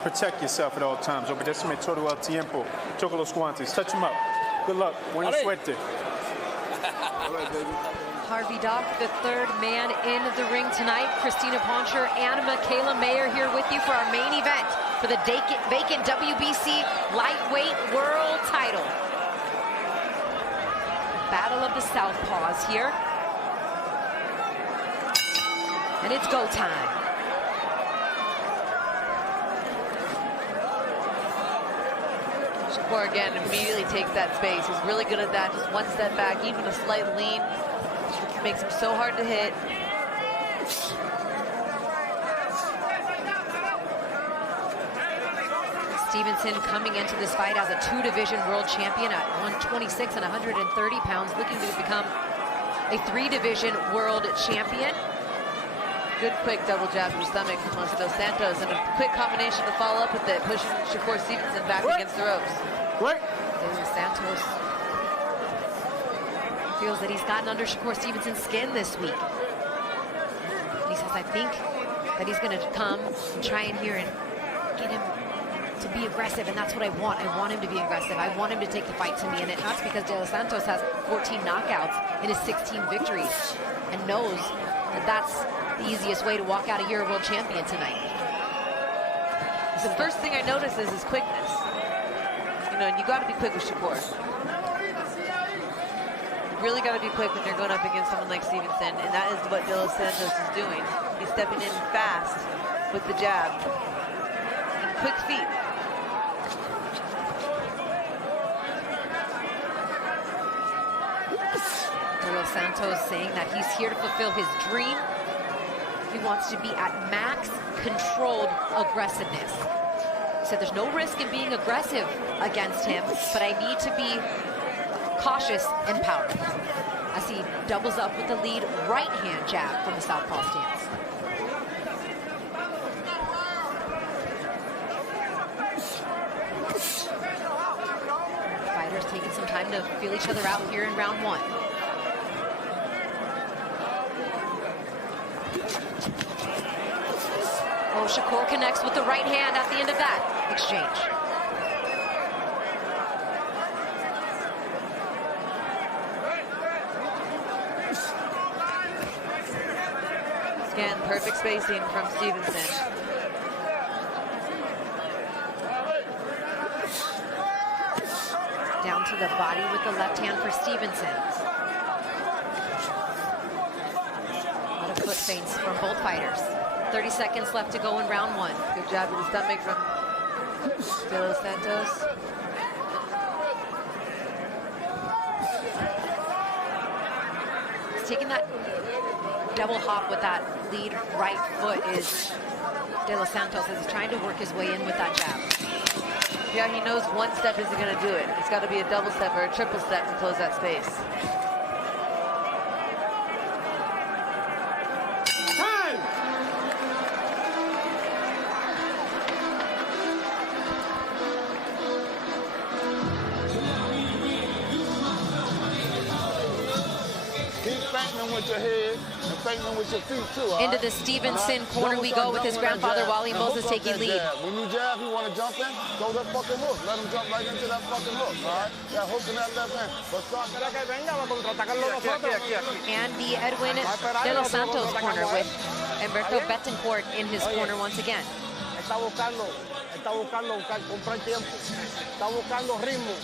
Protect yourself at all times. Obedéceme todo el tiempo. Toca los guantes. Touch him up. Good luck. Buena suerte. Harvey Dock, the third man in the ring tonight. Christina Poncher and Michaela Mayer here with you for our main event for the vacant WBC lightweight world title. Battle of the Southpaws here. And it's go time. Shakur again immediately takes that space. He's really good at that. Just one step back, even a slight lean. Makes him so hard to hit. Stevenson coming into this fight as a two-division world champion at 126 and 130 pounds, looking to become a three-division world champion. Good quick double jab to the stomach from Santos, and a quick combination to follow up with it, pushing Shakur Stevenson back against the ropes. Santos feels that he's gotten under Shakur Stevenson's skin this week. He says, I think that he's going to come and try in here and get him to be aggressive, and that's what I want. I want him to be aggressive. I want him to take the fight to me, and that's because Santos has 14 knockouts in his 16 victories and knows that that's the easiest way to walk out of here a world champion tonight. The first thing I notice is his quickness. You know, and you got to be quick with Shakur. You really got to be quick when you're going up against someone like Stevenson, and that is what Santos is doing. He's stepping in fast with the jab. And quick feet. Santos saying that he's here to fulfill his dream. He wants to be at max controlled aggressiveness. He said there's no risk in being aggressive against him, but I need to be cautious and powerful. As he doubles up with the lead right hand jab from the southpaw stance. Fighters taking some time to feel each other out here in round one. Oh, Shakur connects with the right hand at the end of that exchange. Again, perfect spacing from Stevenson. Down to the body with the left hand for Stevenson. A lot of foot feints from both fighters. 30 seconds left to go in round one. Good job to the stomach from Santos. He's taking that double hop with that lead right foot is De Los Santos, as he's trying to work his way in with that jab. Yeah, he knows one step isn't going to do it. It's got to be a double step or a triple step to close that space. Into the Stevenson corner we go with his grandfather, Wally Moses, taking lead. When you jab, you want to jump in, throw that fucking hook. Let him jump right into that fucking hook, all right? That hook in that left hand. And the Edwin De Los Santos corner with Humberto Betancourt in his corner once again. Está buscando comprar tiempo. Está buscando ritmo.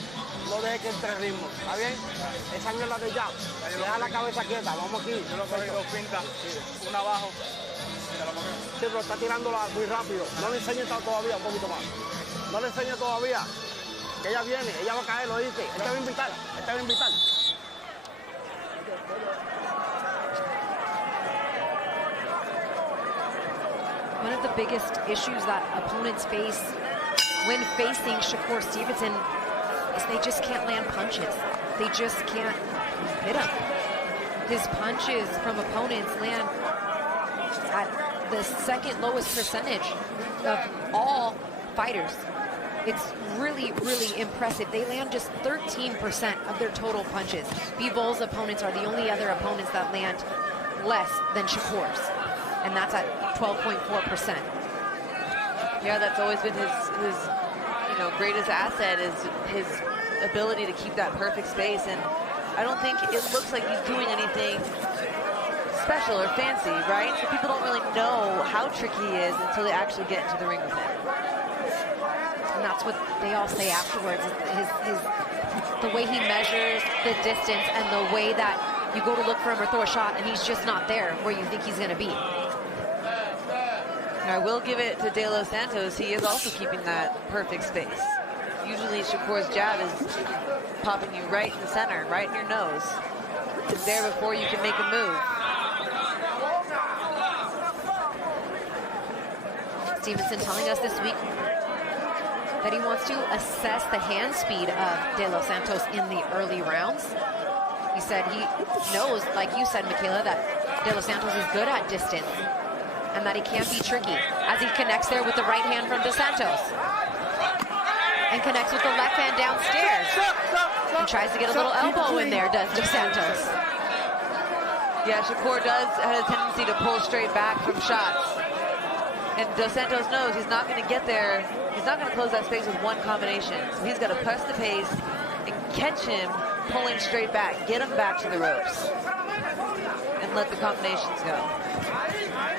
No deje que entre ritmo. ¿Está bien? Esa no es la de jab. Deja la cabeza quieta. Vamos aquí. Yo lo cogí dos pintas. Una abajo. Sí, pero está tirándola muy rápido. No le enseñe todavía, un poquito más. No le enseñe todavía. Que ella viene. Ella va a caer, lo dice. Esta va a invitar. Esta va a invitar. One of the biggest issues that opponents face when facing Shakur Stevenson is they just can't land punches. They just can't hit him. His punches from opponents land at the second lowest percentage of all fighters. It's really, really impressive. They land just 13% of their total punches. Bivol opponents are the only other opponents that land less than Shakur's, and that's at 12.4%. Yeah, that's always been his greatest asset, is his ability to keep that perfect space. And I don't think it looks like he's doing anything special or fancy, right? So people don't really know how tricky he is until they actually get into the ring with him. And that's what they all say afterwards, is the way he measures the distance and the way that you go to look for him or throw a shot and he's just not there where you think he's going to be. And I will give it to De Los Santos. He is also keeping that perfect space. Usually Shakur's jab is popping you right in the center, right in your nose. It's there before you can make a move. Stevenson telling us this week that he wants to assess the hand speed of De Los Santos in the early rounds. He said he knows, like you said, Michaela, that De Los Santos is good at distance and that he can be tricky, as he connects there with the right hand from De Santos and connects with the left hand downstairs and tries to get a little elbow in there, does De Santos. Yeah, Shakur does have a tendency to pull straight back from shots. And Dos Santos knows he's not going to get there. He's not going to close that space with one combination. So he's got to press the pace and catch him pulling straight back, get him back to the ropes, and let the combinations go.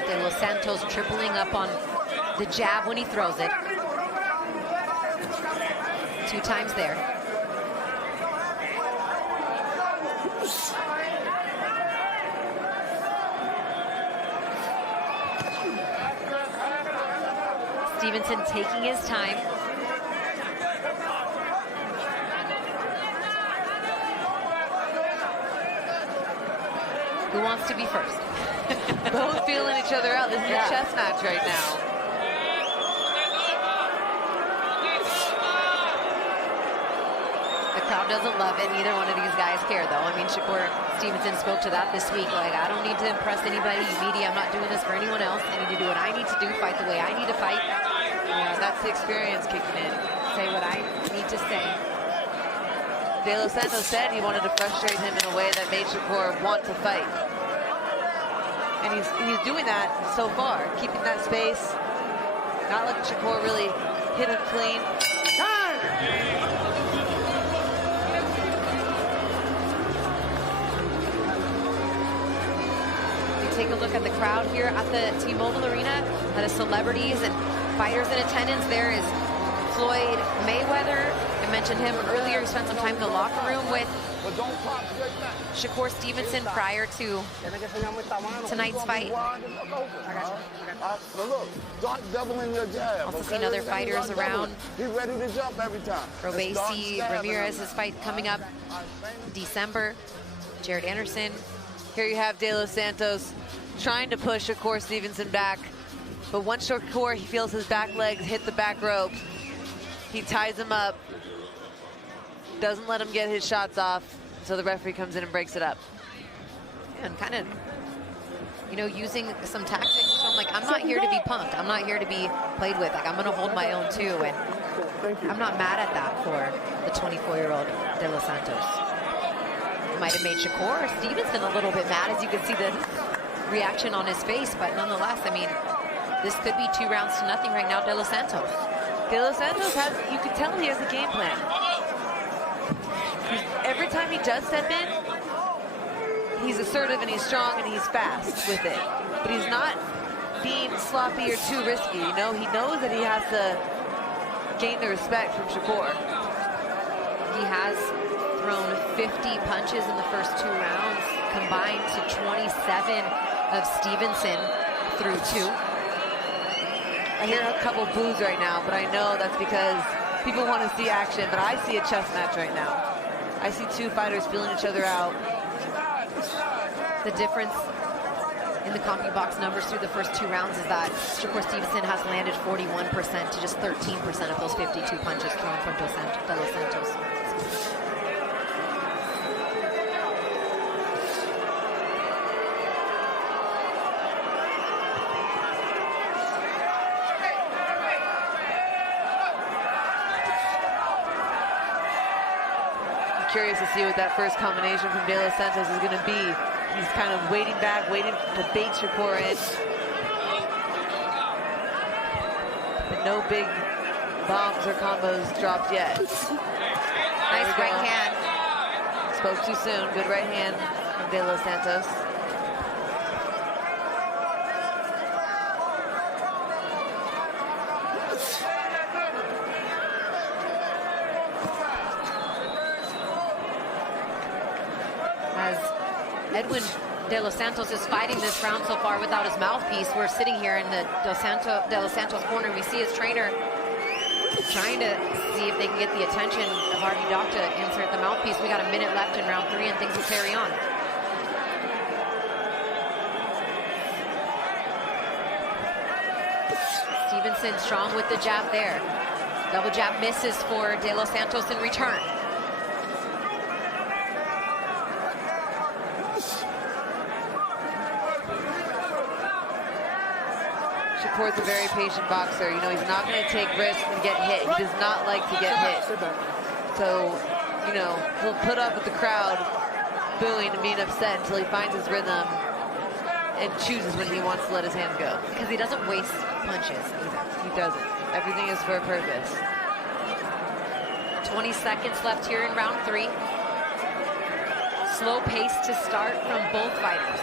De Los Santos tripling up on the jab when he throws it. 2 times there. Stevenson taking his time. Who wants to be first? Both feeling each other out. This is a chess match right now. The crowd doesn't love it. Neither one of these guys care, though. I mean, Shakur Stevenson spoke to that this week. Like, I don't need to impress anybody. Media, I'm not doing this for anyone else. I need to do what I need to do, fight the way I need to fight. Yeah, that's the experience kicking in. Say what I need to say. De Los Santos said he wanted to frustrate him in a way that made Shakur want to fight. And he's doing that so far, keeping that space, not letting Shakur really hit him clean. You take a look at the crowd here at the T-Mobile Arena, that is celebrities and fighters in attendance. There is Floyd Mayweather. I mentioned him earlier. He spent some time in the locker room with Shakur Stevenson prior to tonight's fight. Also seen other fighters around. He's ready to jump every time. Robesi Ramirez's fight coming up December. Jared Anderson. Here you have De Los Santos trying to push Shakur Stevenson back. But once Shakur, he feels his back legs hit the back ropes, he ties him up, doesn't let him get his shots off, so the referee comes in and breaks it up. And kind of, using some tactics. So I'm like, I'm not here to be punked. I'm not here to be played with. Like, I'm going to hold my own too. And I'm not mad at that for the 24-year-old De Los Santos. It might have made Shakur Stevenson a little bit mad, as you can see the reaction on his face. But nonetheless, I mean, this could be 2 rounds to nothing right now, De Los Santos. De Los Santos has, you can tell he has a game plan. Every time he does step in, he's assertive and he's strong and he's fast with it. But he's not being sloppy or too risky. He knows that he has to gain the respect from Shakur. He has thrown 50 punches in the first 2 rounds, combined to 27 of Stevenson through 2. I hear a couple boos right now, but I know that's because people want to see action, but I see a chess match right now. I see 2 fighters feeling each other out. The difference in the CompuBox numbers through the first 2 rounds is that Shakur Stevenson has landed 41% to just 13% of those 52 punches thrown from De Los Santos. Curious to see what that first combination from De Los Santos is going to be. He's kind of waiting back, waiting to bait Shakur in. But no big bombs or combos dropped yet. Nice right hand. Spoke too soon. Good right hand from De Los Santos. As Edwin De Los Santos is fighting this round so far without his mouthpiece, we're sitting here in the De Los Santos corner. We see his trainer trying to see if they can get the attention of Harvey Dock to insert the mouthpiece. We got a minute left in round 3 and things will carry on. Stevenson strong with the jab there. Double jab misses for De Los Santos in return. Shakur's a very patient boxer. You know, he's not going to take risks and get hit. He does not like to get hit. So, you know, he'll put up with the crowd booing and being upset until he finds his rhythm and chooses when he wants to let his hands go. Because he doesn't waste punches either. He doesn't. Everything is for a purpose. 20 seconds left here in round 3. Slow pace to start from both fighters.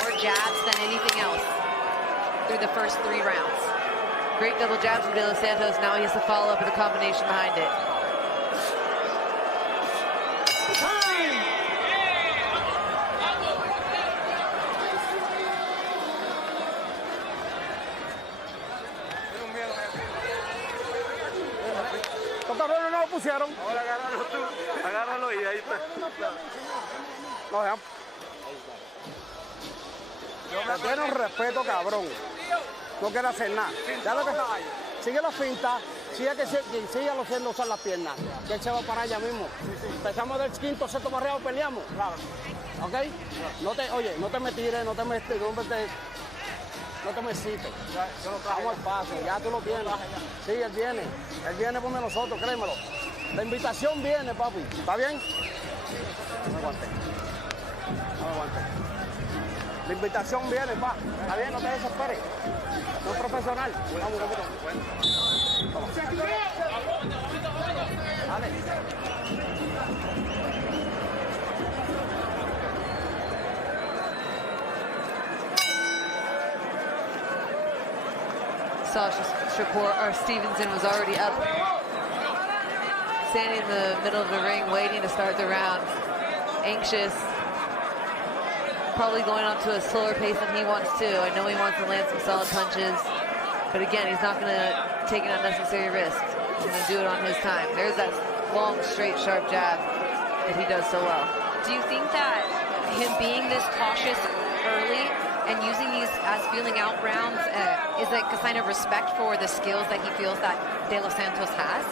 More jabs than anything else through the first 3 rounds. Great double jabs from De Los Santos. Now he has to follow up with a combination behind it. No lo pusieron. Ahora agárralo tú. Agárralo y ahí está. No, ya. Te tiene un respeto, cabrón. No quiere hacer nada. Ya lo que sigue la finta, sigue haciendo usar las piernas. Que él se va para allá mismo. Empezamos del quinto, sexto barriado, peleamos. Claro. ¿Ok? Oye, no te me tires, no te me excites. Vamos al paso, ya tú lo tienes. Sí, él viene por nosotros, créemelo. La invitación viene, papi. ¿Está bien? No me aguanté. La invitación viene, pa. Está bien, no te desesperes. No es profesional. Vamos, rapito. Vamos. Dale. Saw Stevenson was already up, standing in the middle of the ring, waiting to start the round, anxious, probably going on to a slower pace than he wants to. I know he wants to land some solid punches, but again, he's not going to take an unnecessary risk. He's going to do it on his time. There's that long, straight, sharp jab that he does so well. Do you think that him being this cautious early and using these as feeling out rounds is like a sign of respect for the skills that he feels that De Los Santos has?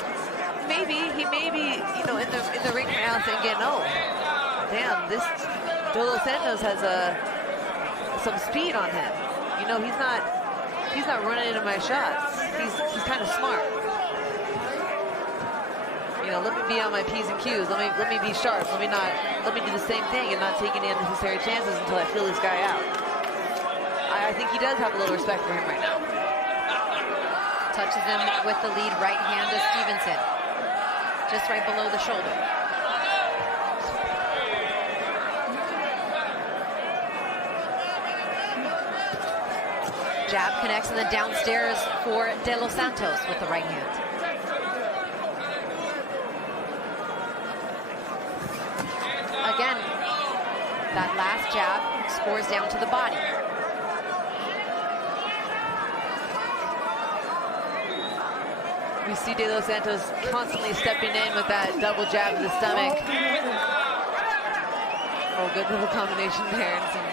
Maybe he may be, you know, in the ring right now thinking, oh, damn, this De Los Santos has some speed on him. You know, he's not running into my shots. He's kind of smart. You know, let me be on my P's and Q's. Let me be sharp. Let me do the same thing and not take any unnecessary chances until I feel this guy out. I think he does have a little respect for him right now. Touches him with the lead right hand of Stevenson. Just right below the shoulder. Jab connects and then downstairs for De Los Santos with the right hand. Again, that last jab scores down to the body. We see De Los Santos constantly stepping in with that double jab in the stomach. Oh, good little combination there and some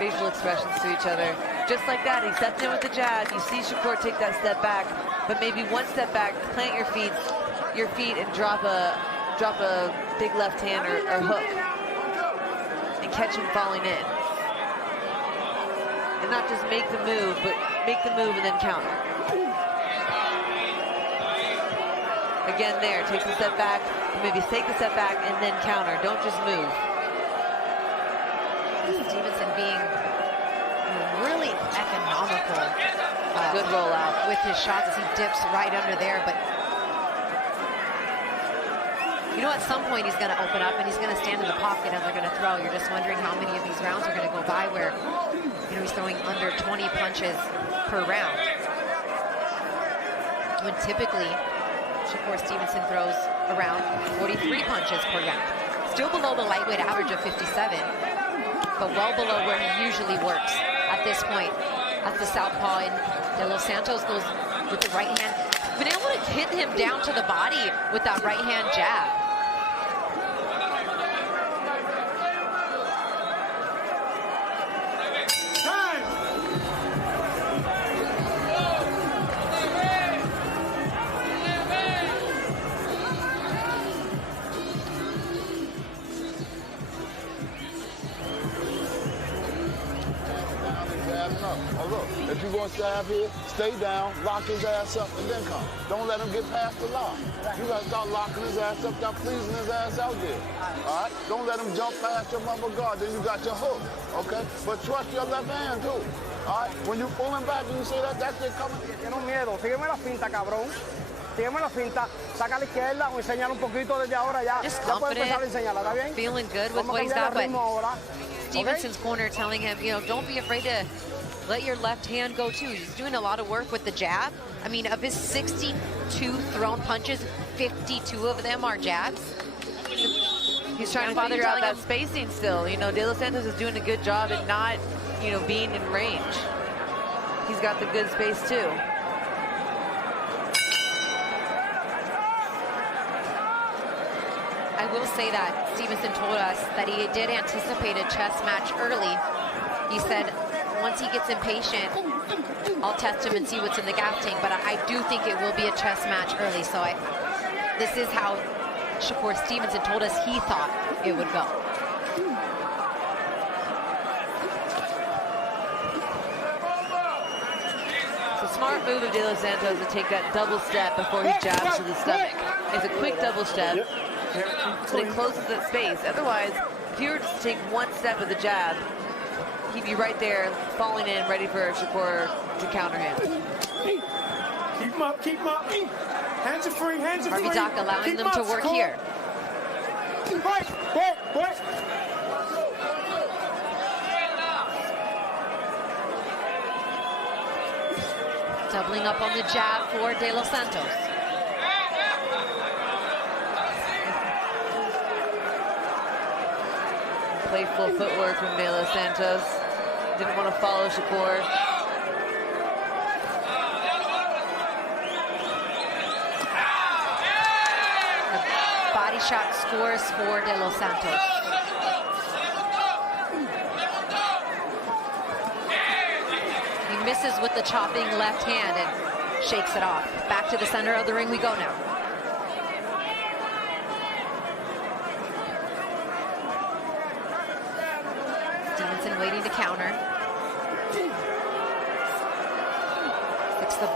facial expressions to each other. Just like that, he stepped in with the jab. You see Shakur take that step back, but maybe one step back, plant your feet and drop a big left hand or hook and catch him falling in. And not just make the move, but make the move and then counter. Again there, takes a step back, maybe take a step back and then counter. Don't just move. Stevenson being really economical. Good rollout. With his shots as he dips right under there, but you know, at some point he's going to open up and he's going to stand in the pocket and they're going to throw. You're just wondering how many of these rounds are going to go by where, you know, he's throwing under 20 punches per round. When typically Shakur Stevenson throws around 43 punches per round. Still below the lightweight average of 57, but well below where he usually works at this point. As the southpaw, and De Los Santos goes with the right hand. Been able to hit him down to the body with that right hand jab. If you're going to stab here, stay down, lock his ass up, and then come. Don't let him get past the lock. You got to start locking his ass up, start pleasing his ass out there. All right? Don't let him jump past your mother guard. Then you got your hook, okay? But trust your left hand, too. All right? When you pull him back and you say that's it coming. Tiene miedo. Sígueme la finta, cabrón. Sígueme la finta. Saca a la izquierda o enseñar un poquito desde ahora ya. Just Ya puedes empezar a confident, enseñarla, ¿está bien? feeling good with Vamos a what he's cambiar got, el ritmo but ahora. Stevenson's corner telling him, you know, don't be afraid to let your left hand go too. He's doing a lot of work with the jab. I mean, of his 62 thrown punches, 52 of them are jabs. He's trying to figure out that spacing still. You know, De Los Santos is doing a good job at not, you know, being in range. He's got the good space too. I will say that Stevenson told us that he did anticipate a chess match early. He said, once he gets impatient, I'll test him and see what's in the gas tank. But I do think it will be a chess match early. So this is how Shakur Stevenson told us he thought it would go. It's a smart move of De Los Santos to take that double step before he jabs to the stomach. It's a quick double step, but it closes that space. Otherwise, if you were just to take one step of the jab, he'd be right there, falling in, ready for Shakur to counter him. Keep him up, keep him up. Hands are free, hands are free. Harvey Dock allowing them to work here. Doubling up on the jab for De Los Santos. Playful footwork from De Los Santos. Didn't want to follow Shakur. The body shot scores for De Los Santos. He misses with the chopping left hand and shakes it off. Back to the center of the ring we go now. Stevenson waiting to counter. Sticks the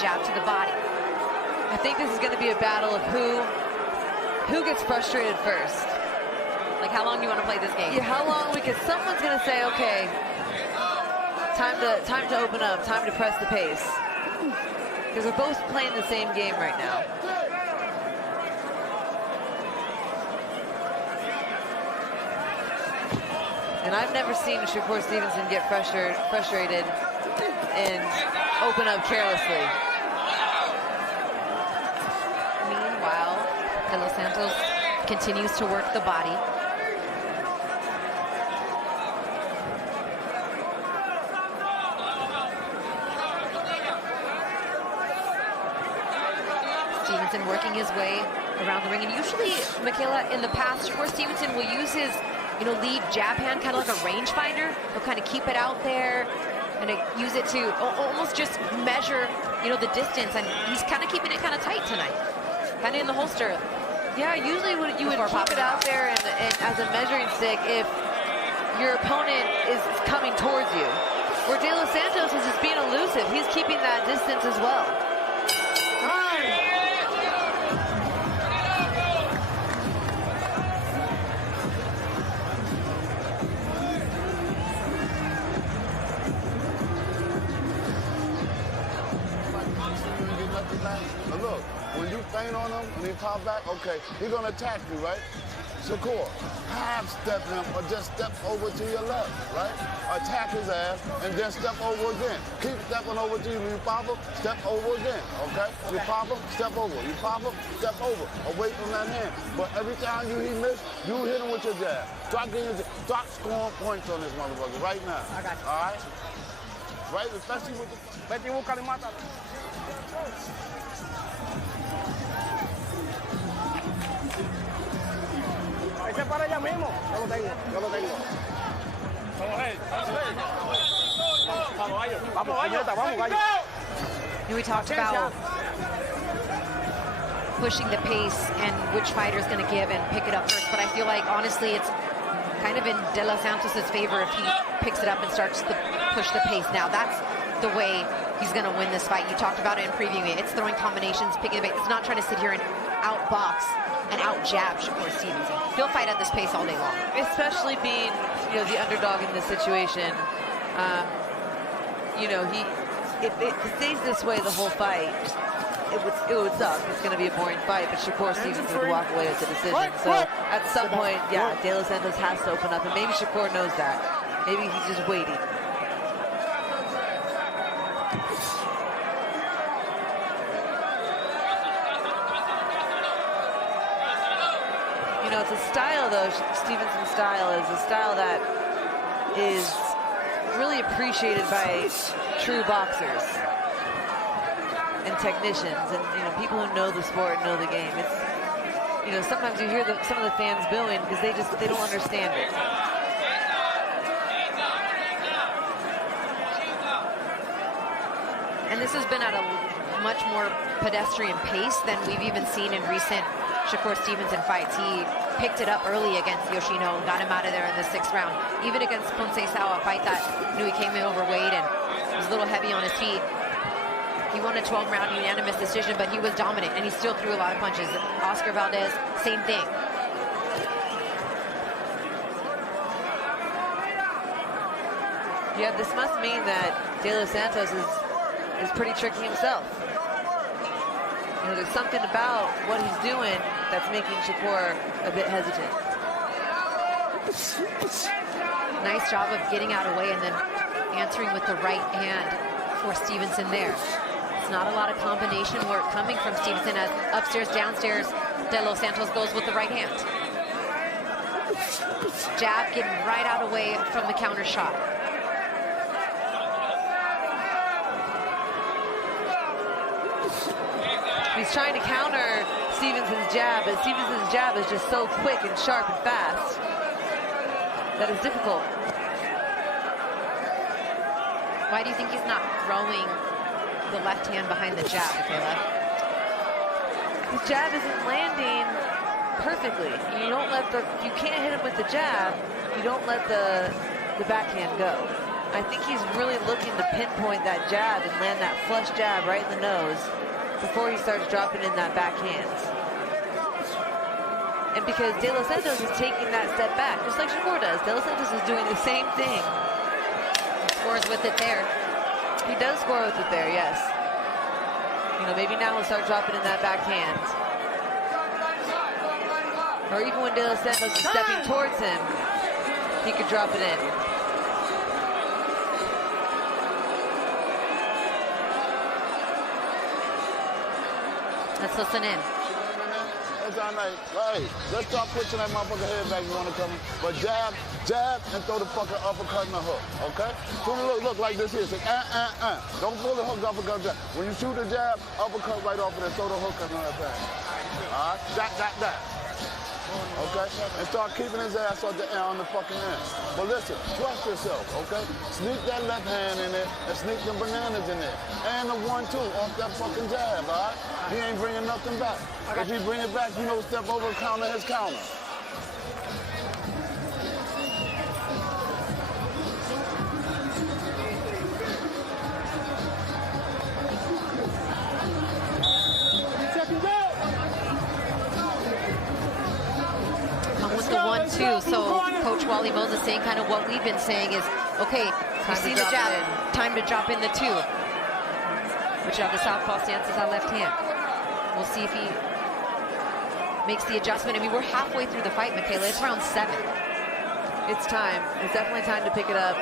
jab to the body. I think this is going to be a battle of who gets frustrated first. Like, how long do you want to play this game? Yeah, how long? Because someone's going to say, okay, time to open up, time to press the pace. Because we're both playing the same game right now. And I've never seen Shakur Stevenson get frustrated and open up carelessly. Meanwhile, De Los Santos continues to work the body. Stevenson working his way around the ring. And usually, Michaela, in the past, Shakur Stevenson will use his lead jab hand, kind of like a rangefinder. He'll kind of keep it out there and use it to almost just measure, the distance. And he's kind of keeping it kind of tight tonight, kind of in the holster. Yeah, usually you would keep it out there and as a measuring stick if your opponent is coming towards you. Where De Los Santos is just being elusive. He's keeping that distance as well. right, man? Now look, when you feint on him, when he pop back, okay, he's gonna attack you, right? Shakur, half step him or just step over to your left, right? Attack his ass and then step over again. Keep stepping over to you. When you pop him, step over again, okay? You pop him, step over. You pop him, step over. Away from that hand. But every time he miss, you hit him with your jab. Start scoring points on this motherfucker right now. I got you. All right? Right? Especially with the... Vete y búscalo y mátalo. Ese para ella mismo. Yo lo tengo. Vamos, gallo. Vamos, gallo. We talked about pushing the pace and which fighter is going to give and pick it up first, but I feel like, honestly, it's kind of in De Los Santos' favor if he picks it up and starts to push the pace. Now, that's the way he's going to win this fight. You talked about it in previewing it. It's throwing combinations, picking the pace. It's not trying to sit here and outbox and out-jab Shakur Stevenson. He'll fight at this pace all day long. Especially being, the underdog in this situation. If it stays this way the whole fight, it would suck. It's going to be a boring fight, but Shakur Stevenson would walk away with the decision. So at some point, yeah, De Los Santos has to open up, and maybe Shakur knows that. Maybe he's just waiting. It's a style, though. Stevenson's style is a style that is really appreciated by true boxers and technicians and people who know the sport and know the game. It's sometimes you hear some of the fans booing because they don't understand it. And this has been at a much more pedestrian pace than we've even seen in recent Shakur Stevenson fights. He picked it up early against Yoshino and got him out of there in the 6th round. Even against Ponce Sao, a fight that knew he came in overweight and was a little heavy on his feet. He won a 12-round unanimous decision, but he was dominant, and he still threw a lot of punches. Oscar Valdez, same thing. Yeah, this must mean that De Los Santos is pretty tricky himself. There's something about what he's doing that's making Shakur a bit hesitant. Nice job of getting out of the way and then answering with the right hand for Stevenson there. It's not a lot of combination work coming from Stevenson as upstairs, downstairs, De Los Santos goes with the right hand. Jab getting right out of the way from the counter shot. He's trying to counter Stevenson's jab, but Stevenson's jab is just so quick and sharp and fast that it's difficult. Why do you think he's not throwing the left hand behind the jab, Michaela? His jab isn't landing perfectly. You don't let if you can't hit him with the jab, you don't let the backhand go. I think he's really looking to pinpoint that jab and land that flush jab right in the nose before he starts dropping in that backhand. And because De Los Santos is taking that step back, just like Shakur does, De Los Santos is doing the same thing. He scores with it there. He does score with it there, yes. Maybe now he'll start dropping in that backhand. Or even when De Los Santos is stepping towards him, he could drop it in. Let's listen in. It's all right. Hey, let's start pushing that motherfucker head back. You want to come in? But jab, and throw the fucking uppercut and the hook, okay? So look like this here. Say, Don't pull the hook, uppercut, jab. When you shoot the jab, uppercut right off of there, throw the hook on that back. All right? That. Okay? And start keeping his ass on the fucking end. But listen, trust yourself, okay? Sneak that left hand in there and sneak the bananas in there. And the 1-2 off that fucking jab, all right? He ain't bringing nothing back. If he bring it back, step over, counter his counter. With the 1-2, so Coach Wally Moses saying kind of what we've been saying is, okay, you see the jab, time to drop in the 2. which the southpaw stance is our left hand. We'll see if he makes the adjustment. I mean, we're halfway through the fight, Michaela. It's round 7. It's time. It's definitely time to pick it up.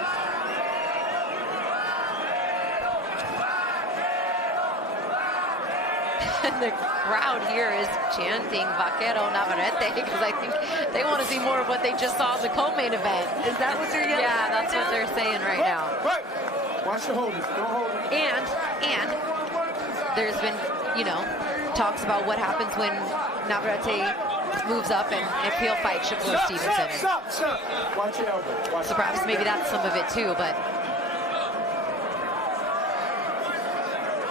And the crowd here is chanting Vaquero Navarrete because I think they want to see more of what they just saw in the co-main event. Is that what they're yelling? Yeah, that's what they're saying right now. Right. Watch your holders. Don't hold it. And there's been, you know, talks about what happens when Navarrete moves up and if he'll fight Shakur Stevenson. Stop. Watch your elbow. So perhaps maybe that's some of it too, but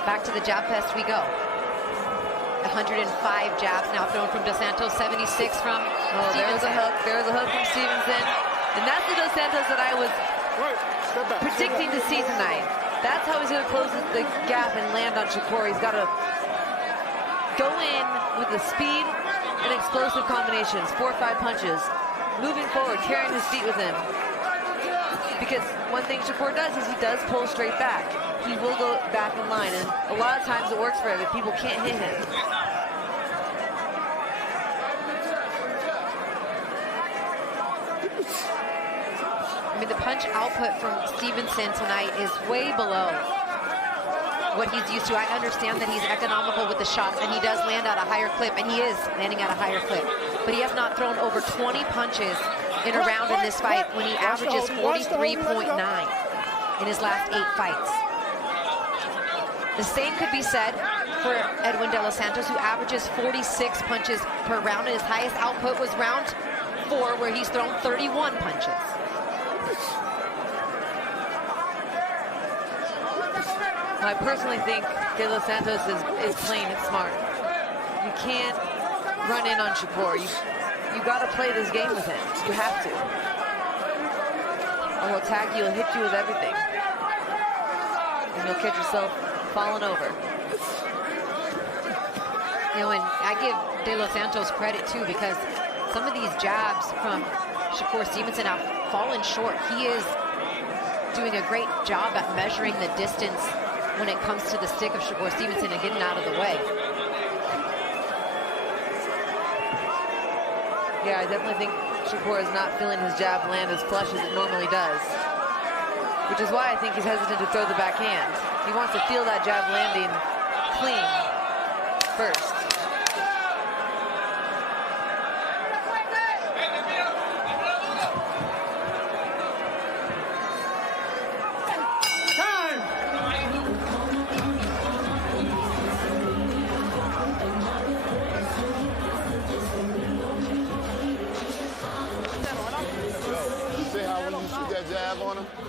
back to the jab fest we go. 105 jabs now thrown from Dos Santos, 76 from There's a hook. There's a hook from Stevenson. And that's the Dos Santos that I was predicting to see tonight. That's how he's going to close the gap and land on Shakur. He's got to go in with the speed and explosive combinations, 4 or 5 punches, moving forward, carrying his feet with him. Because one thing Shakur does is he does pull straight back. He will go back in line, and a lot of times it works for him, but people can't hit him. I mean, the punch output from Stevenson tonight is way below what he's used to. I understand that he's economical with the shots, and he does land at a higher clip, and he is landing at a higher clip. But he has not thrown over 20 punches in a round in this fight when he averages 43.9 in his last 8 fights. The same could be said for Edwin de los Santos, who averages 46 punches per round, and his highest output was round 4, where he's thrown 31 punches. I personally think De Los Santos is playing it smart. You can't run in on Shakur. You got to play this game with him. You have to. Or he'll tag you, he'll hit you with everything. And you'll catch yourself falling over. You know, and I give De Los Santos credit too, because some of these jabs from Shakur Stevenson have fallen short. He is doing a great job at measuring the distance when it comes to the stick of Shakur Stevenson and getting out of the way. Yeah, I definitely think Shakur is not feeling his jab land as flush as it normally does. Which is why I think he's hesitant to throw the backhand. He wants to feel that jab landing clean first.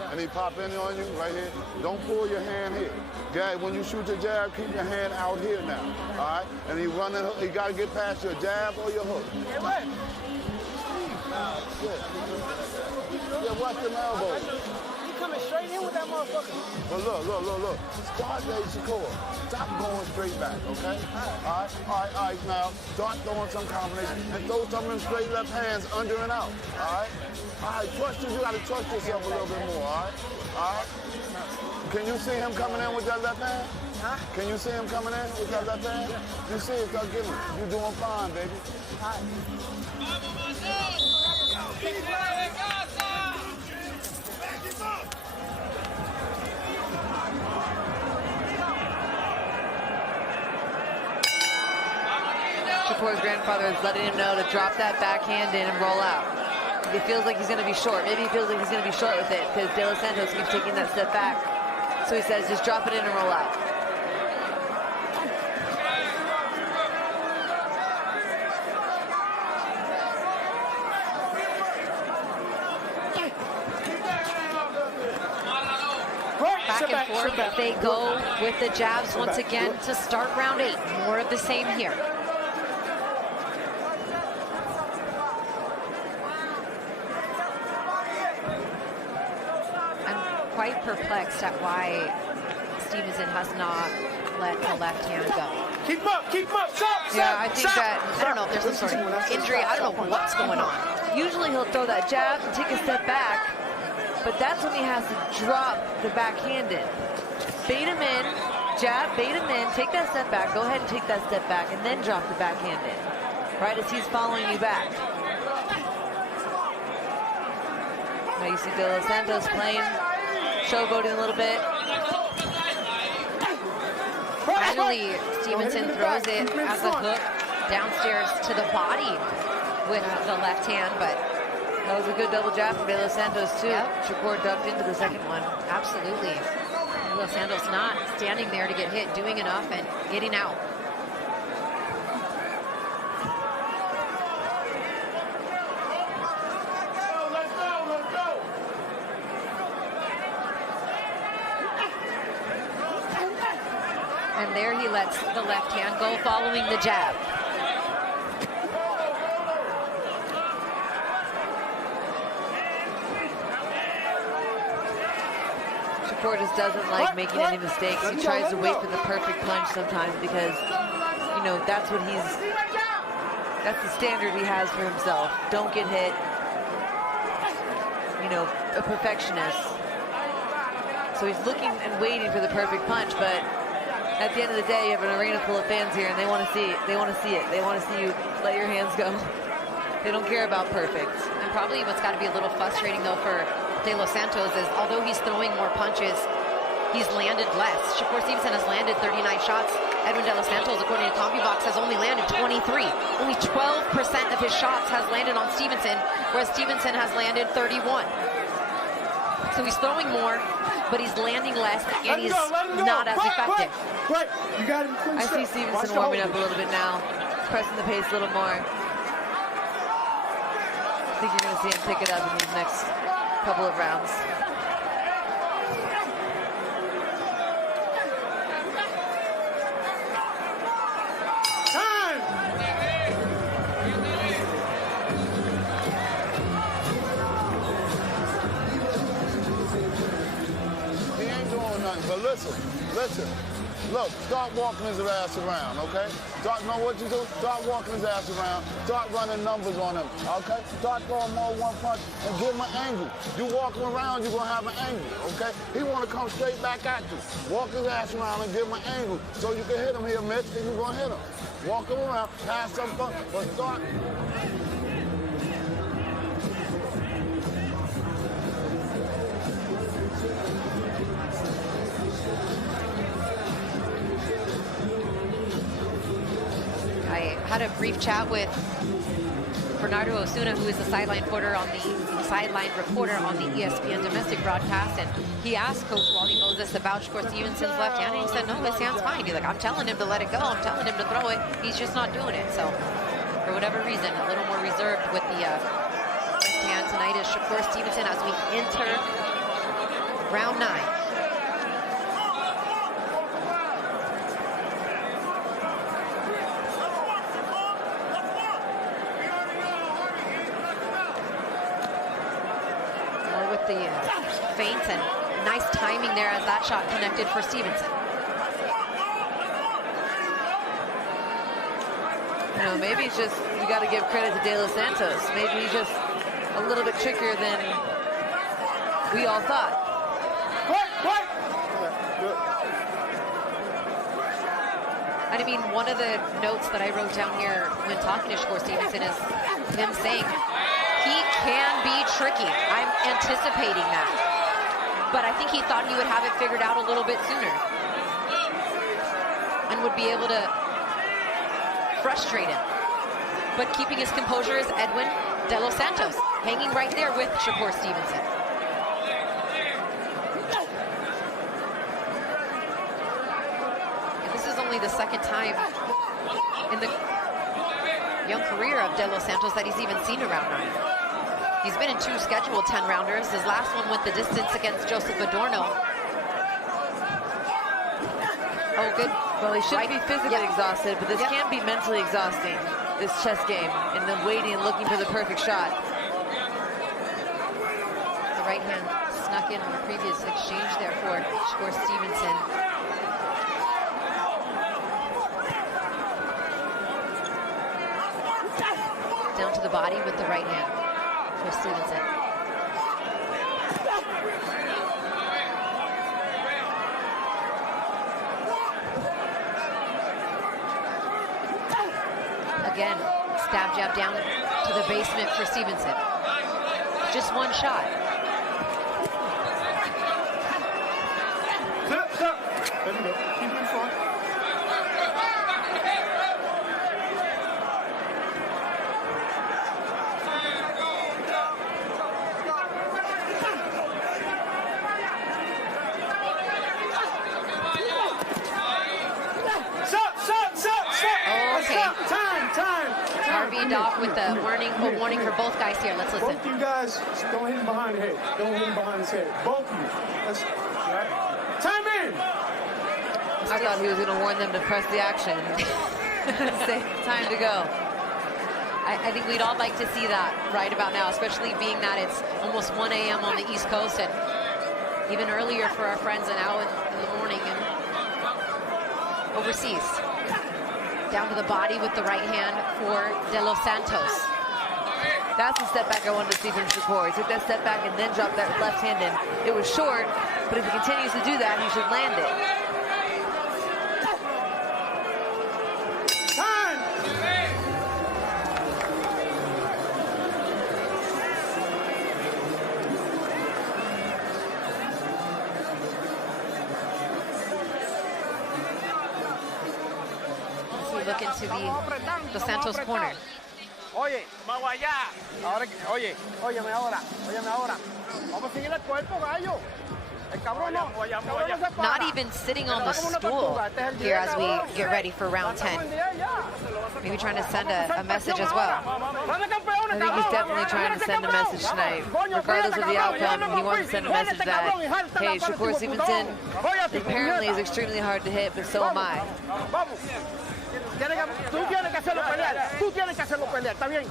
And he pop in on you right here. Don't pull your hand here. Gag, when you shoot your jab, keep your hand out here now. All right? And he running, he got to get past your jab or your hook. Yeah, watch them elbows. You coming straight in with that motherfucker. But look. Start there, Shakur. Stop going straight back, okay? All right, now. Start throwing some combination and throw some of them straight left hands under and out, all right? All right, you got to trust yourself a little bit more, all right? All right? Can you see him coming in with that left hand? Huh? Can you see him coming in with that left hand? You see it, start getting it. You're doing fine, baby. All right. Shakur's grandfather is letting him know to drop that backhand in and roll out. He feels like he's going to be short. Maybe he feels like he's going to be short with it because De Los Santos keeps taking that step back. So he says, just drop it in and roll out. Back and forth, they go with the jabs once again to start round 8. More of the same here. I'm quite perplexed at why Stevenson has not let the left hand go. Keep him up, stop! Yeah, I think that, I don't know if there's some sort of injury. I don't know what's going on. usually he'll throw that jab and take a step back, but that's when he has to drop the backhand in. Bait him in, jab, bait him in, take that step back, go ahead and take that step back, and then drop the backhand in, right as he's following you back. Now you see De Los Santos playing, showboating a little bit. Finally, Stevenson throws it as a hook downstairs to the body with the left hand, but that was a good double jab from De Los Santos too. Yep. Shakur ducked into the second one. absolutely. De Los Santos not standing there to get hit, doing enough and getting out. And there he lets the left hand go following the jab. Shakur just doesn't like making any mistakes. He tries to wait for the perfect punch sometimes because, you know, that's the standard he has for himself. Don't get hit. You know, a perfectionist. So he's looking and waiting for the perfect punch, but at the end of the day, you have an arena full of fans here, and they want to see it. They want to see it. They want to see you let your hands go. They don't care about perfect. And probably what's got to be a little frustrating, though, for De Los Santos is, although he's throwing more punches, he's landed less. Shakur Stevenson has landed 39 shots. Edwin De Los Santos, according to CompuBox, has only landed 23. Only 12% of his shots has landed on Stevenson, whereas Stevenson has landed 31. So he's throwing more, but he's landing less, and he's not as effective. Right, you got him. I see Stevenson warming up a little bit now, pressing the pace a little more. I think you're going to see him pick it up in these next couple of rounds. But listen. Look, start walking his ass around, okay? Know what you do? Start walking his ass around. Start running numbers on him, okay? Start throwing more one punch and give him an angle. You walk him around, you're gonna have an angle, okay? He wanna come straight back at you. Walk his ass around and give him an angle so you can hit him here, Mitch, and you're gonna hit him. Walk him around, have some fun, but start. I had a brief chat with Bernardo Osuna, who is the sideline reporter on the ESPN domestic broadcast, and he asked Coach Wally Moses about Shakur Stevenson's left hand, and he said, no, his hand's fine. He's like, I'm telling him to let it go. I'm telling him to throw it. He's just not doing it. So, for whatever reason, a little more reserved with the left hand tonight is Shakur Stevenson as we enter round 9. The feints and nice timing there as that shot connected for Stevenson. You know, maybe it's just, you got to give credit to De Los Santos. Maybe he's just a little bit trickier than we all thought. And I mean, one of the notes that I wrote down here when talking to Shakur Stevenson is him saying, he can be tricky. I'm anticipating that. But I think he thought he would have it figured out a little bit sooner and would be able to frustrate him. But keeping his composure is Edwin De Los Santos, hanging right there with Shakur Stevenson. And this is only the second time in the young career of De Los Santos that he's even seen a round 9. He's been in 2 scheduled 10-rounders. His last one went the distance against Joseph Adorno. Oh, good. Well, he should be physically exhausted, but this can be mentally exhausting, this chess game, and then waiting and looking for the perfect shot. The right hand snuck in on the previous exchange there for Shakur Stevenson. Down to the body with the right hand for Stevenson. again, stab jab down to the basement for Stevenson. Just one shot. Stop. Let him go. Keep it in front. Off with the warning for both guys here. Let's listen. Both you guys, don't hit him behind the head. Don't hit him behind his head. Both of you. Right. Time in! I thought he was going to warn them to press the action. Say, time to go. I think we'd all like to see that right about now, especially being that it's almost 1 a.m. on the East Coast and even earlier for our friends and out in the morning and overseas. Down to the body with the right hand for De Los Santos. That's the step back I wanted to see from Shakur. He took that step back and then dropped that left hand in. It was short, but if he continues to do that, he should land it. Time! Look into the Santos corner. Oye, vamos allá. Ahora, óyeme ahora. Vamos a seguir el cuerpo, gallo. El cabrón no se para. Not even sitting on the stool here as we get ready for round 10. Maybe trying to send a message as well. I think he's definitely trying to send a message tonight. Regardless of the outcome, he wants to send a message that, hey, Shakur Stevenson apparently is extremely hard to hit, but so am I. Tú tienes que hacerlo pelear. Tú tienes que hacerlo pelear, ¿está bien?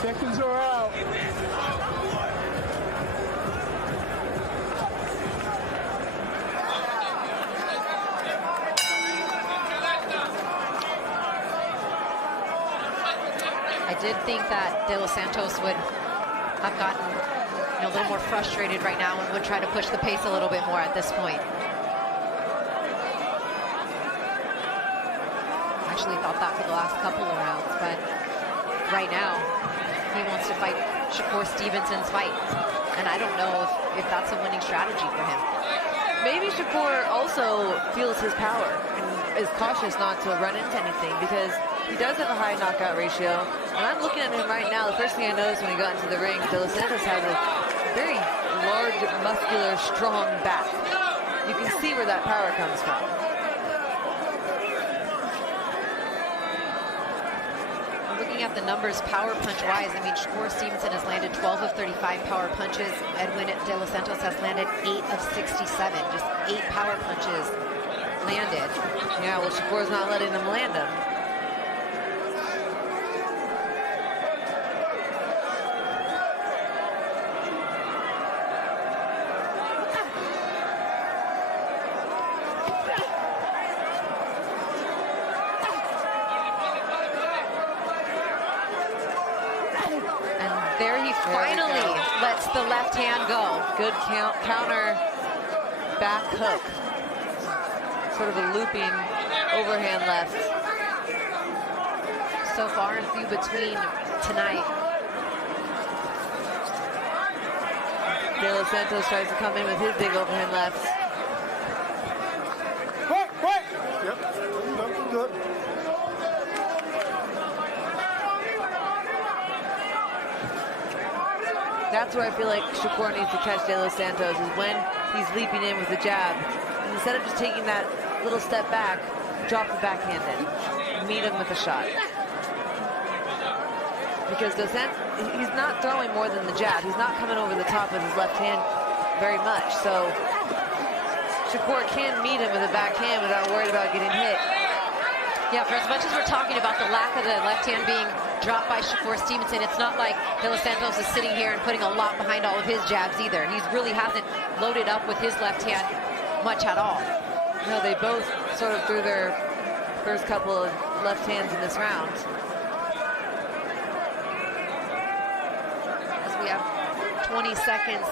Seconds are out. I did think that De Los Santos would have gotten a little more frustrated right now and would try to push the pace a little bit more at this point. Actually thought that for the last couple of rounds, but right now he wants to fight Shakur Stevenson's fight, and I don't know if that's a winning strategy for him. Maybe Shakur also feels his power and is cautious not to run into anything because he does have a high knockout ratio. And I'm looking at him right now. The first thing I noticed when he got into the ring, De Los Santos has a very large, muscular, strong back. You can see where that power comes from. Looking at the numbers power punch-wise, I mean, Shakur Stevenson has landed 12 of 35 power punches. Edwin De Los Santos has landed 8 of 67. Just 8 power punches landed. Yeah, well, Shakur's not letting them land them. Finally lets the left hand go. Good counter back hook. Sort of a looping overhand left. So far and few between tonight. De Los Santos tries to come in with his big overhand left. Quick! Yep. Good. That's where I feel like Shakur needs to catch De Los Santos, is when he's leaping in with the jab. And instead of just taking that little step back, drop the backhand in. Meet him with a shot. Because he's not throwing more than the jab. He's not coming over the top with his left hand very much. So Shakur can meet him with a backhand without worried about getting hit. Yeah, for as much as we're talking about the lack of the left hand being dropped by Shakur Stevenson, it's not like De Los Santos is sitting here and putting a lot behind all of his jabs either. He really hasn't loaded up with his left hand much at all. No, they both sort of threw their first couple of left hands in this round. As we have 20 seconds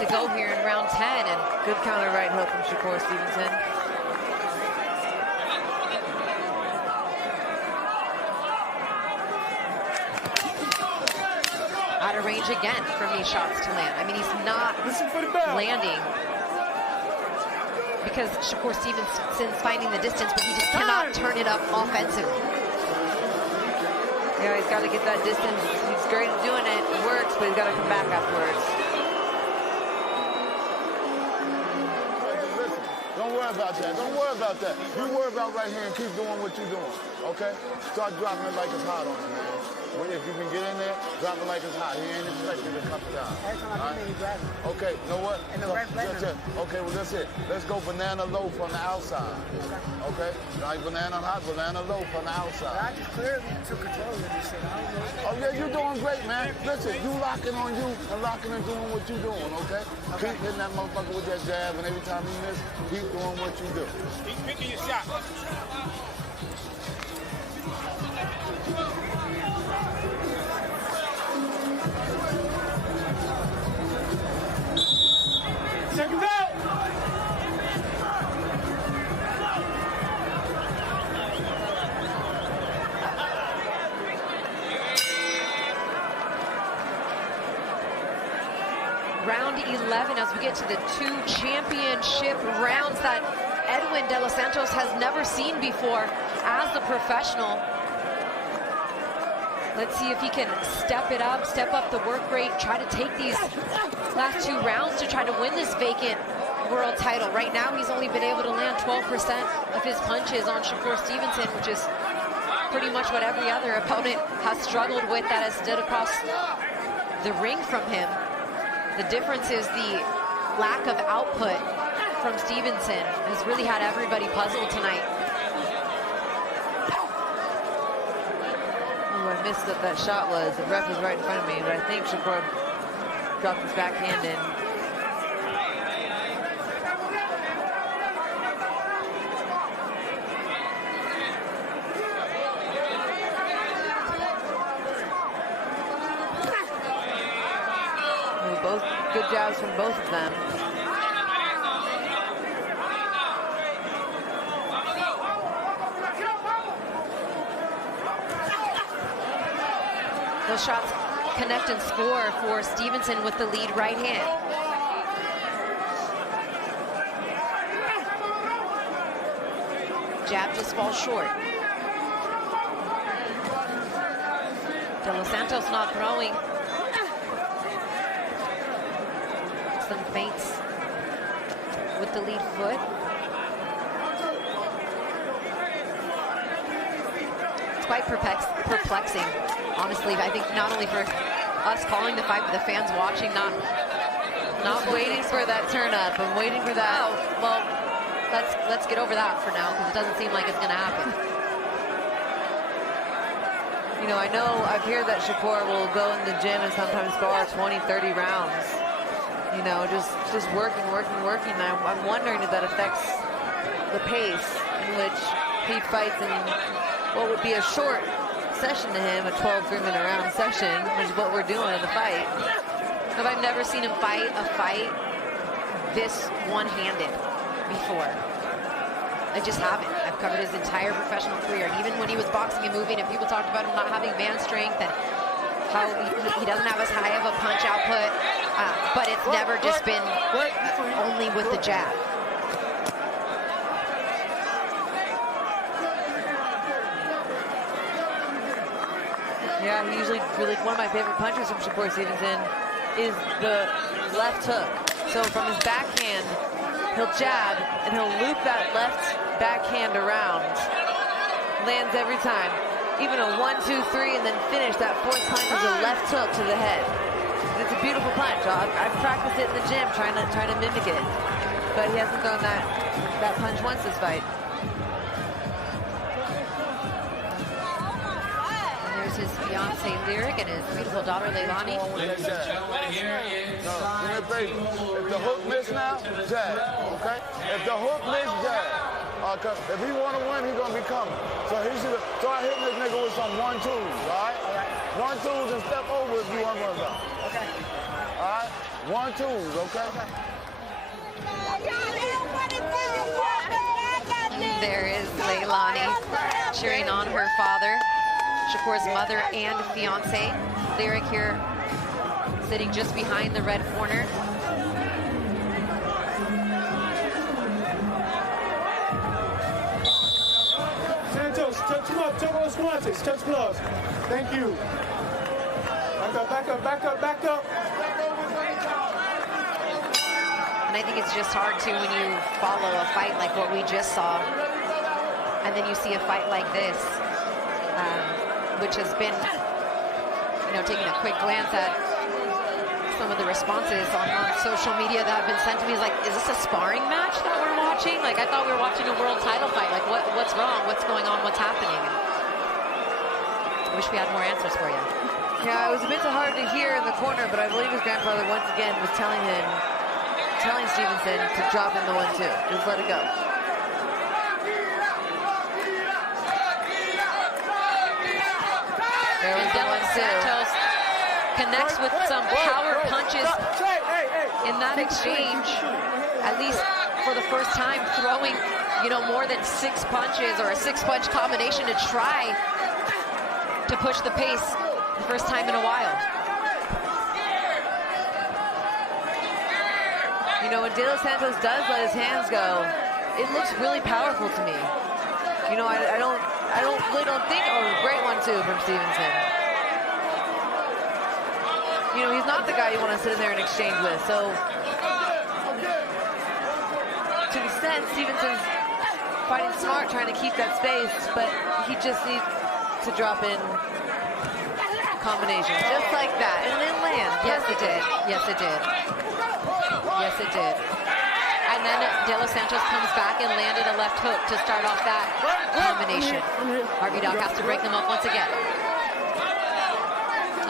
to go here in round 10. And good counter right hook from Shakur Stevenson. Out of range again from these shots to land. I mean, he's not landing because Shakur Stevenson's finding the distance, but he just cannot turn it up offensively. Yeah, he's got to get that distance. He's great at doing it. It works, but he's got to come back afterwards. Listen, don't worry about that. Don't worry about that. You worry about right here and keep doing what you're doing, okay? Start dropping it like it's hot on him, man. Well, if you can get in there, drop it like it's hot. He ain't expecting to come down. Right? Okay, you know what? Okay, well, that's it. Let's go banana loaf on the outside. Okay? Like banana hot, banana loaf on the outside. I just clearly took control of this shit. I don't know. Oh, yeah, you're doing great, man. Listen, you locking on you and locking and doing what you're doing, okay? Keep hitting that motherfucker with that jab, and every time you miss, keep doing what you do. Keep picking your shot. Seconds out! Round 11 as we get to the 2 championship rounds that Edwin de los Santos has never seen before as a professional. Let's see if he can step it up, step up the work rate, try to take these last 2 rounds to try to win this vacant world title. Right now, he's only been able to land 12% of his punches on Shakur Stevenson, which is pretty much what every other opponent has struggled with that has stood across the ring from him. The difference is the lack of output from Stevenson has really had everybody puzzled tonight. I missed what that shot was. The ref was right in front of me, but I think Shakur dropped his backhand in. Both good jabs from both of them. Those shots connect and score for Stevenson with the lead right hand. Jab just falls short. De los Santos not throwing. Some feints with the lead foot. It's quite perplexing, honestly. I think not only for us calling the fight, but the fans watching, not waiting for that turn up. I'm waiting for that. Oh, well, let's get over that for now, because it doesn't seem like it's going to happen. You know, I've heard that Shakur will go in the gym and sometimes spar 20, 30 rounds. You know, just working. I'm wondering if that affects the pace in which he fights in what would be a short session to him, a 12 3-minute round session, which is what we're doing in the fight. But I've never seen him fight a fight this one-handed before. I just haven't. I've covered his entire professional career. And even when he was boxing and moving, and people talked about him not having man strength and how he doesn't have as high of a punch output, but it's never just been only with the jab. Yeah, he usually one of my favorite punches from Shakur Stevenson is the left hook. So from his backhand, he'll jab and he'll loop that left backhand around. Lands every time. Even a 1, 2, 3, and then finish. That 4th punch is a left hook to the head. And it's a beautiful punch. I've practiced it in the gym, trying to mimic it. But he hasn't thrown that punch once this fight. And there's his fiance Lyric and his beautiful daughter Leilani. If the hook miss now, jab. Okay? If the hook miss, jab. If he want to win, he's going to be coming. So he should start hitting this nigga with some 1-2s, all right? 1-2s and step over if you want to run about. Okay. All right? 1-2s, okay? There is Leilani cheering on her father, Shakur's mother and fiance. Lyric here sitting just behind the red corner. Santos, touch him up, touch those guantes, touch gloves. Thank you. Back up, back up, back up, back up. And I think it's just hard too when you follow a fight like what we just saw, and then you see a fight like this, which has been, taking a quick glance at some of the responses on social media that have been sent to me. Is like, is this a sparring match that we're watching? Like, I thought we were watching a world title fight. Like, what's wrong? What's going on? What's happening? I wish we had more answers for you. Yeah, it was a bit hard to hear in the corner, but I believe his grandfather once again was telling Stevenson to drop in the 1-2. Just let it go. There was the 1-2. Santos connects with some power punches in that exchange. At least for the first time, throwing, more than 6 punches or a 6-punch combination to try to push the pace the first time in a while. When De Los Santos does let his hands go, it looks really powerful to me. I really don't think, great 1-2 from Stevenson. He's not the guy you want to sit in there and exchange with. So, to an extent, Stevenson's fighting smart, trying to keep that space, but he just needs to drop in combinations, just like that, and then land. Yes, it did. Yes, it did. Yes, it did. And then De Los Santos comes back and landed a left hook to start off that combination. Harvey Doc has to break them up once again.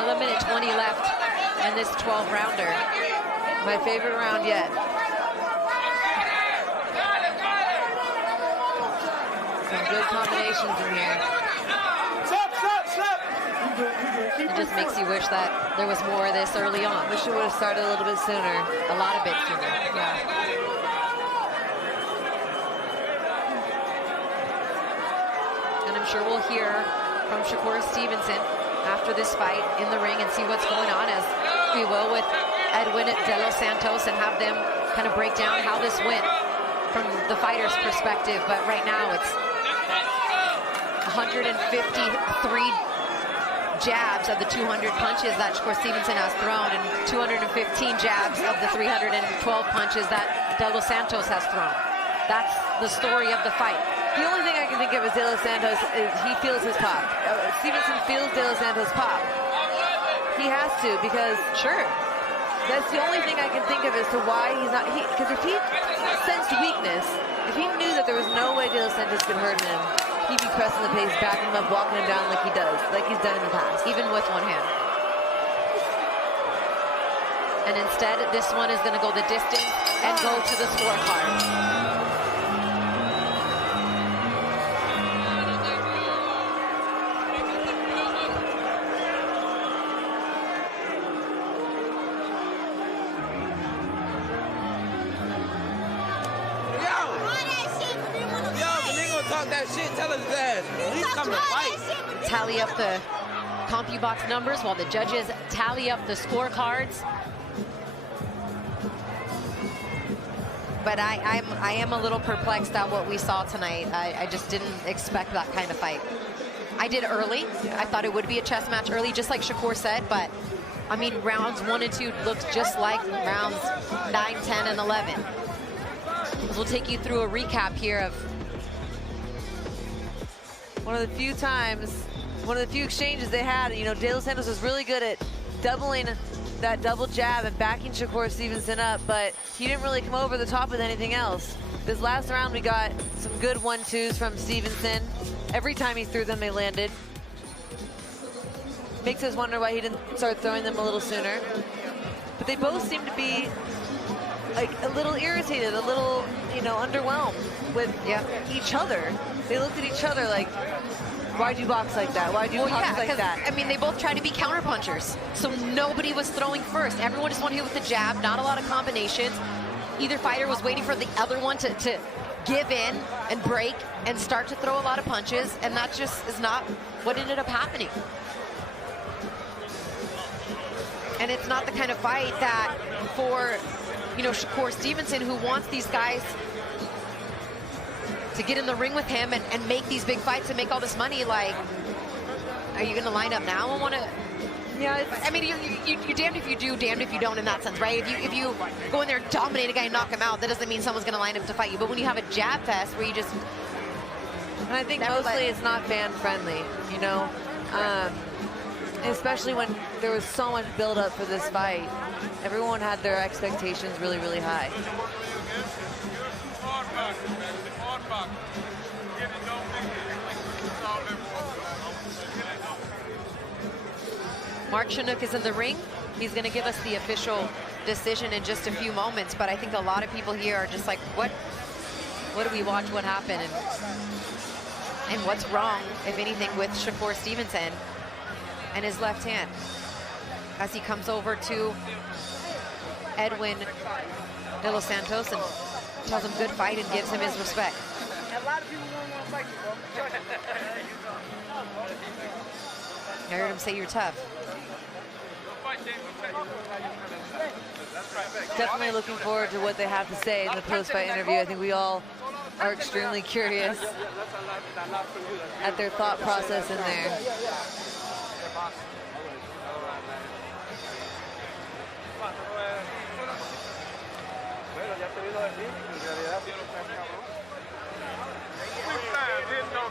1 minute 20 left in this 12-rounder. My favorite round yet. Some good combinations in here. Stop. It just makes you wish that there was more of this early on. Wish it would have started a little bit sooner. A lot of bit sooner. Yeah. And I'm sure we'll hear from Shakur Stevenson after this fight in the ring and see what's going on, as we will with Edwin De Los Santos, and have them kind of break down how this went from the fighter's perspective. But right now it's 153 jabs of the 200 punches that Shakur Stevenson has thrown, and 215 jabs of the 312 punches that De Los Santos has thrown. That's the story of the fight. The only thing I can think of is De Los Santos is he feels his pop. Stevenson feels De Los Santos pop. He has to, because Sure. that's the only thing I can think of as to why he's not. Because if he sensed weakness, if he knew that there was no way De Los Santos could hurt him, he'd be pressing the pace, backing him up, walking him down like he does, like he's done in the past. Even with one hand. And instead, this one is going to go the distance and go to the scorecard. Tally up the CompuBox numbers while the judges tally up the scorecards. But I am a little perplexed at what we saw tonight. I just didn't expect that kind of fight. I did early. I thought it would be a chess match early, just like Shakur said, but I mean, rounds 1 and 2 looked just like rounds 9, 10, and 11. We'll take you through a recap here of one of the few exchanges they had. De Los Santos was really good at doubling that double jab and backing Shakur Stevenson up, but he didn't really come over the top with anything else. This last round, we got some good 1-2s from Stevenson. Every time he threw them, they landed. Makes us wonder why he didn't start throwing them a little sooner. But they both seem to be like a little irritated, a little, underwhelmed with each other. They looked at each other like, Why'd you box like that? Why'd you box like 'cause, that? I mean, they both tried to be counter punchers, so nobody was throwing first. Everyone just wanted to hit with the jab, not a lot of combinations. Either fighter was waiting for the other one to give in and break and start to throw a lot of punches, and that just is not what ended up happening. And it's not the kind of fight that for, you know, Shakur Stevenson, who wants these guys to get in the ring with him and make these big fights and make all this money. Like, are you going to line up now and want to? Yeah, I mean, you're damned if you do, damned if you don't in that sense, right? If you go in there, dominate a guy, and knock him out, that doesn't mean someone's going to line up to fight you. But when you have a jab fest where you just, and I think mostly it's not fan friendly, you know, especially when there was so much build up for this fight. Everyone had their expectations really, really high. Mark Chinook is in the ring. He's going to give us the official decision in just a few moments, but I think a lot of people here are just like, what do we watch? What happened? And what's wrong, if anything, with Shakur Stevenson and his left hand as he comes over to Edwin de los Santos and tells him good fight and gives him his respect. A lot of people don't want to fight you, bro. I heard him say you're tough. Definitely looking forward to what they have to say in the post-fight interview. I think we all are extremely curious at their thought process in there.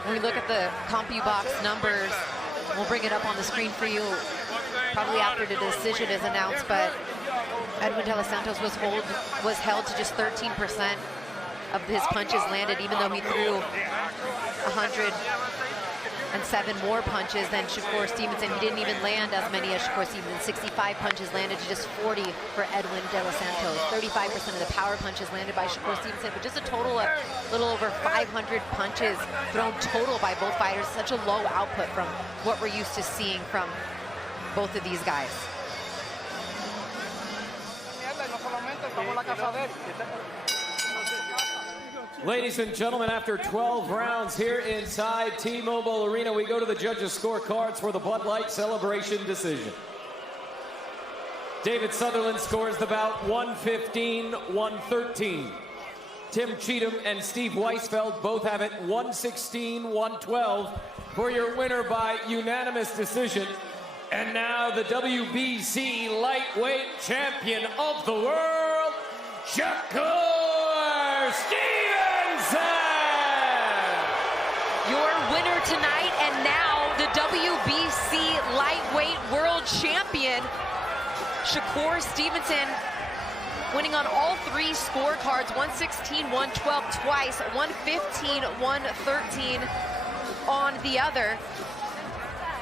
When we look at the CompuBox numbers, we'll bring it up on the screen for you probably after the decision is announced, but Edwin de los Santos was held to just 13% of his punches landed, even though he threw 107 more punches than Shakur Stevenson. He didn't even land as many as Shakur Stevenson. 65 punches landed to just 40 for Edwin de los Santos. 35% of the power punches landed by Shakur Stevenson, but just a total of a little over 500 punches thrown total by both fighters. Such a low output from what we're used to seeing from both of these guys. Ladies and gentlemen, after 12 rounds here inside T-Mobile Arena, we go to the judges' scorecards for the Bud Light Celebration decision. David Sutherland scores the bout 115-113. Tim Cheatham and Steve Weisfeld both have it 116-112 for your winner by unanimous decision. And now the WBC lightweight champion of the world, Shakur Stevenson! Your winner tonight, and now the WBC lightweight world champion, Shakur Stevenson, winning on all three scorecards, 116-112 twice, 115-113 on the other,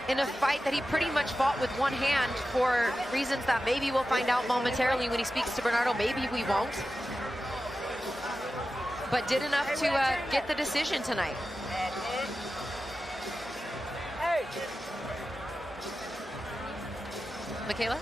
in a fight that he pretty much fought with one hand for reasons that maybe we'll find out momentarily when he speaks to Bernardo. Maybe we won't. But did enough to get the decision tonight. Michaela?